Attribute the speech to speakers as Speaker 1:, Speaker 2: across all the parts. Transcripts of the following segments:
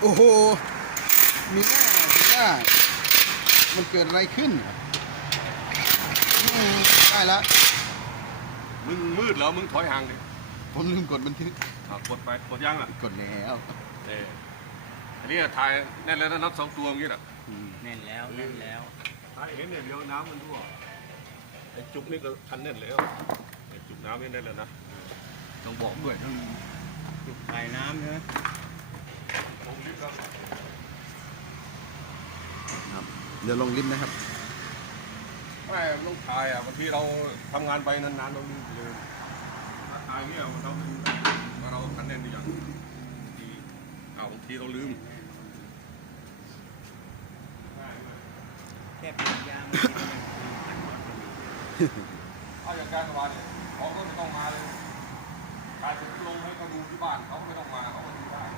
Speaker 1: โอ้โห มีหน้ามีหน้า มันเกิดอะไรขึ้นอืมได้แล้ว
Speaker 2: มึงมืดแล้วมึงถอยห่างดิ
Speaker 1: ผมลืมกดบันทึก
Speaker 2: อะกดไปกดยังอะ
Speaker 1: กดแล้ว
Speaker 2: เอออันนี้ถ่ายแน่นแล้วนะนับสองตัวอย่างงี้น่ะ
Speaker 1: อืม
Speaker 3: แน่นแล้วแน่นแล้ว
Speaker 2: ถ่ายเห็นเนี่ยเดี๋ยวน้ำมันรั่วไอ้จุกนี่ก็ทันแน่นแล้วไอ้จุกน้ำนี่แน่นแล้วนะต้องบอกด้วยทั้ง
Speaker 3: จุดถ่ายน้ำใช่ไหม
Speaker 2: ผมรีบแล้ว
Speaker 1: ครับเดี๋ยวลงลิฟต์นะครับ
Speaker 2: ไม่ต้องถ่ายอะบางทีเราทำงานไปนานๆเราลืมไปเลยถ้าถ่ายเนี่ยมันเราลืมว่าเราทันแน่นหรือยังบางทีอ้าวบางทีเราลืม
Speaker 3: แค่เปลี่ยนยางไม่ได้มันคือพันวัตต์ก็มี
Speaker 2: เอาอย่างการสบายเนี่ยเขาก็ไม่ต้องมาเลยถ่ายเสร็จก็ลงให้เขาดูที่บ้านเขาก็ไม่ต้องมาเขาก็ดูได้ผม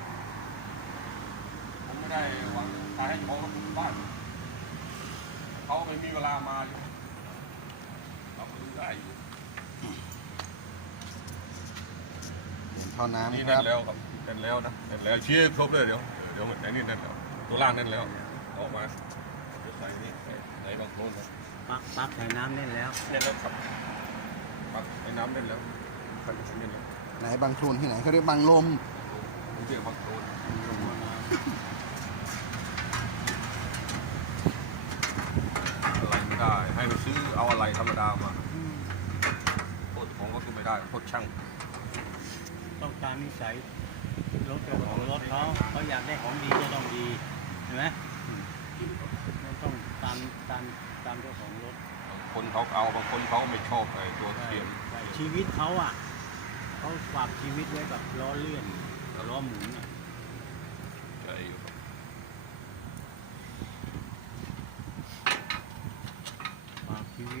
Speaker 2: ไม่ได้หวังถ่ายให้เขาดูที่บ้านเขาไม่มีเวลามาเลยเราก็ดูได้อยู่
Speaker 1: เห็นท่อน้ำ
Speaker 2: นี่
Speaker 1: ค
Speaker 2: แน่
Speaker 1: รับ
Speaker 2: นแล้วครับแน่นแล้วนะแน่นแล้วเชียร์ครบเลยเดี๋ยวเดี๋ยวไอ้นี่แน่นแล้วตัวล่างแน่นแล้วออกมาเดี๋ยวใส่นี่ใส่ไหนบางโคลนครับ
Speaker 3: ปักปักถ่ายน้ำแน่นแล้ว
Speaker 2: แน่นแล้วครับปักไอ้น้ำแน่นแล้วปักไอ้นี่แล้ว
Speaker 1: ไหนบางโคลนที่ไหนเขาเรียกบางลม
Speaker 2: ผมเรียกบางโคลนอะ ไรไม่ได้ ให้ไปซื้อเอาอะไรธรรมดามาโทษของก็คือไม่ได้โทษช่าง
Speaker 3: ต้องตามนิสัยรถเจ้าของรถเขาเขาอยากได้ของดีก็ต้องดีเห็นไหมมันต้องตามตามตามเจ้าของรถ
Speaker 2: บางคนเขาเอาบางคนเขาไม่ชอบไอ้ตัวเทียม
Speaker 3: ชีวิตเขาอะเขาฝากชีวิตไว้กับล้อเลื่อนกับล้อหมุนอะ
Speaker 2: ใช่อยู่ครับ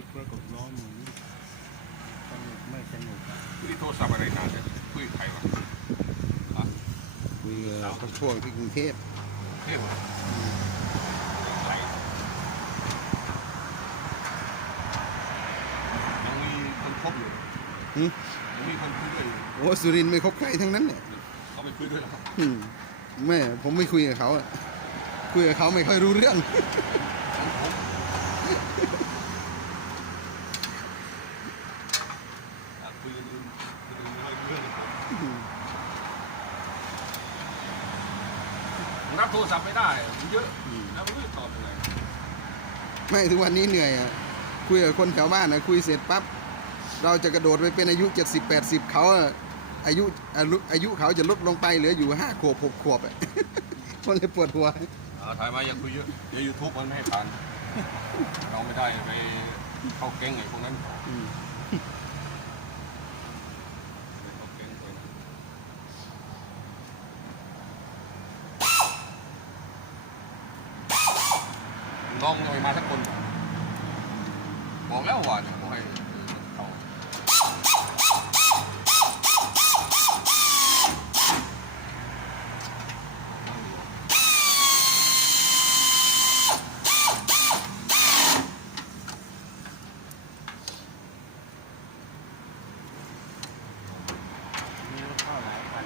Speaker 3: ฝากชีวิตไว้กับล้อหมุนสนุกไม่สนุกอะ
Speaker 2: คุยโทรศัพท์อะไรนานเนี่ยคุยกับใครวะอะ
Speaker 1: คุยกับพวกที่กรุงเทพ
Speaker 2: เทพเหรอใครยังมีคนคบอยู่
Speaker 1: หึ
Speaker 2: ยังมีคนคุยด้วยอยู่
Speaker 1: โอ้สุรินทร์ไม่คบใครทั้งนั้นเนี่ย
Speaker 2: เขาไม่คุยด้วยหรอ
Speaker 1: อืมแม่ผมไม่คุยกับเขาอะคุยกับเขาไม่ค่อยรู้เรื่อง
Speaker 2: อะคุยกันอื่นคุยกันไม่รู้เรื่องเลยผม รับโทรศัพท์ไม่ได้มันเยอะ
Speaker 1: อืม
Speaker 2: แล้วไม่รู้จะตอบยังไง
Speaker 1: ไม่ทุกวันนี้เหนื่อยอะคุยกับคนแถวบ้านนะคุยเสร็จปั๊บเราจะกระโดดไปเป็นอายุ 70 80 เขาอะอายุอายุอายุเขาจะลดลงไปเหลืออยู่ห้าขวบหกขวบอะคนเลยปวดหัว
Speaker 2: อ่าถ่ายมาอย่าคุยเยอะเดี๋ยวยูทูบมันไม่ให้ผ่าน เราไม่ได้ไปเข้าแก๊งไอ้พวกนั้น
Speaker 1: อืม
Speaker 2: เข้าแก๊งไปนะ น้องยังไม่มาสักคน บอกแล้วว่าเนี่ยบอกให้เออเขา
Speaker 3: มีรถเข้าหลายคัน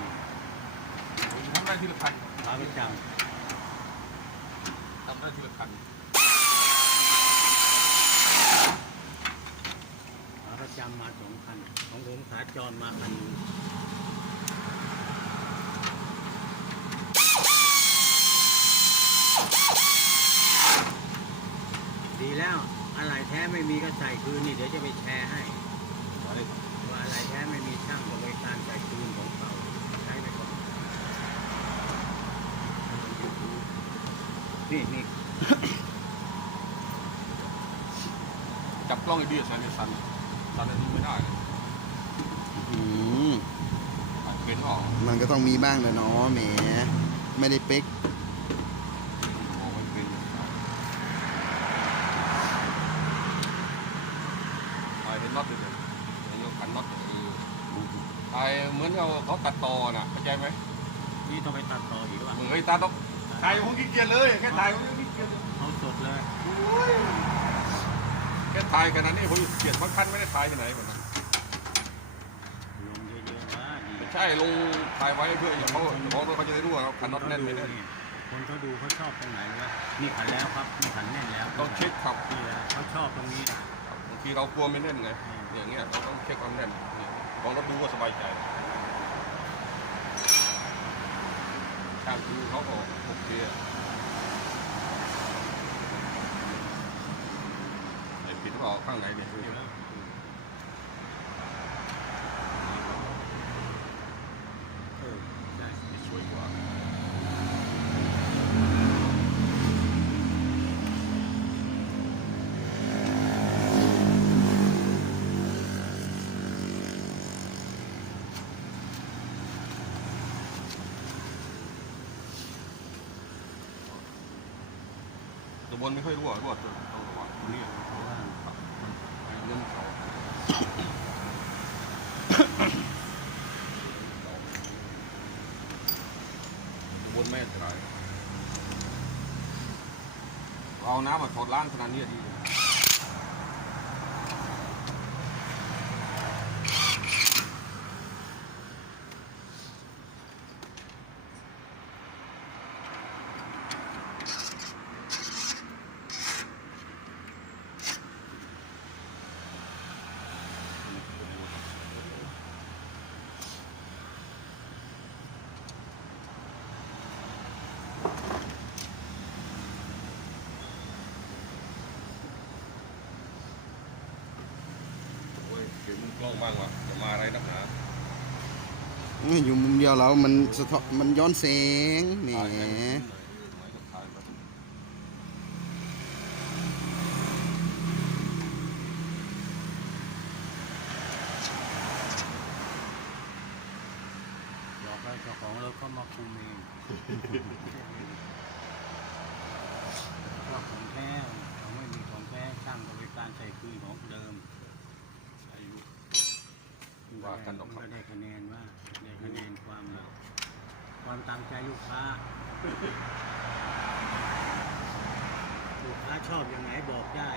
Speaker 2: ผมทำได้ทีละพัน
Speaker 3: มาประจ
Speaker 2: ทำได้ทีละพันำ
Speaker 3: มาประ จำมาสองคัน ของผมขาจรมาคันนึงดีแล้วอะไรแท้ไม่มีก็ใส่คืนนี่เดี๋ยวจะไปแชร์ให้ว่าอะไรแท้ไม่มีช่างบริการใส่คืนของเขาใช้ไปก่อนนี่นี่
Speaker 2: จับกล้องไอ้เบี้ยใส่ในสัน สันอันนี้ไม่ได้เลย
Speaker 1: อืม
Speaker 2: เป็นออก
Speaker 1: มันก็ต้องมีบ้างแหละเนาะแหมไม่ได้เป๊ก
Speaker 2: มองไม่เป็นไอ้เห็นน็อตเลยไอ้ยกขันน็อตเลยไอ้เหมือนเขาเขาตัดต่อน่ะเข้าใจไหม
Speaker 3: นี่ต้องไปตัดต่ออีกว่า
Speaker 2: มึงไอ้ตาต้องถ่ายผมขี้เกียจเลยแค่ถ่ายผมขี้เกียจเลย
Speaker 3: เอาสดเลย
Speaker 2: แค่ถ่ายขนาดนี้ผมเกียจบางคันไม่ได้ถ่ายที่ไหนหมดนะ
Speaker 3: ลงเยอะๆนะดี
Speaker 2: ไม่ใช่ลงถ่ายไว้เพื่ออย่างเขาเขาเขาจะได้รู้ว่าคันน็อตแน่นไม่แน่น
Speaker 3: นี่คนเขาดูเขาชอบตรงไหนรู้ไหมนี่ขันแล้วครับนี่ขันแน่นแล้ว
Speaker 2: ต้องเช็คขับ
Speaker 3: นี่แหละเขาชอบตรงนี้นะ
Speaker 2: บางทีเรากลัวไม่แน่นไง
Speaker 3: อืม
Speaker 2: อย่างเงี้ยเราต้องเช็คความแน่นเนี่ยของเราดูว่าสบายใจช่างดูเขาก็โอเค อะไอ้ผิดหรือเปล่าข้างไหนเนี่ย
Speaker 3: เออใช่
Speaker 2: วยกว่าตัวบนไม่ค่อยรั่วรั่วตัวต้องระวังตรงนี้อะ
Speaker 3: เพราะว่า
Speaker 2: ไอ้เรื่องเขาตัวบนไม่อันตรายเราเอา น้ำมาถอดล้างขนาดนี้ดี เก็บมุมกล้องบ้างว่ะจะมาอะไรนักหนา
Speaker 1: อยู่มุมเดียวเรามันสะท้อนมันย้อนแสงแหม
Speaker 2: ถ่ายให้หน่อยหน่อยก็ถ่ายมา
Speaker 3: บอกให้เจ้าของรถเขามาคุมเองว่าของแท้เขาไม่มีของแท้ช่างบริการใส่คืนของเดิม
Speaker 2: อายุ ว่ากันหรอกครับ
Speaker 3: ก็ได้คะแนนว่าได้คะแนนความความตามใจลูกค้า ลูกค้าชอบอย่างไหนบอกได้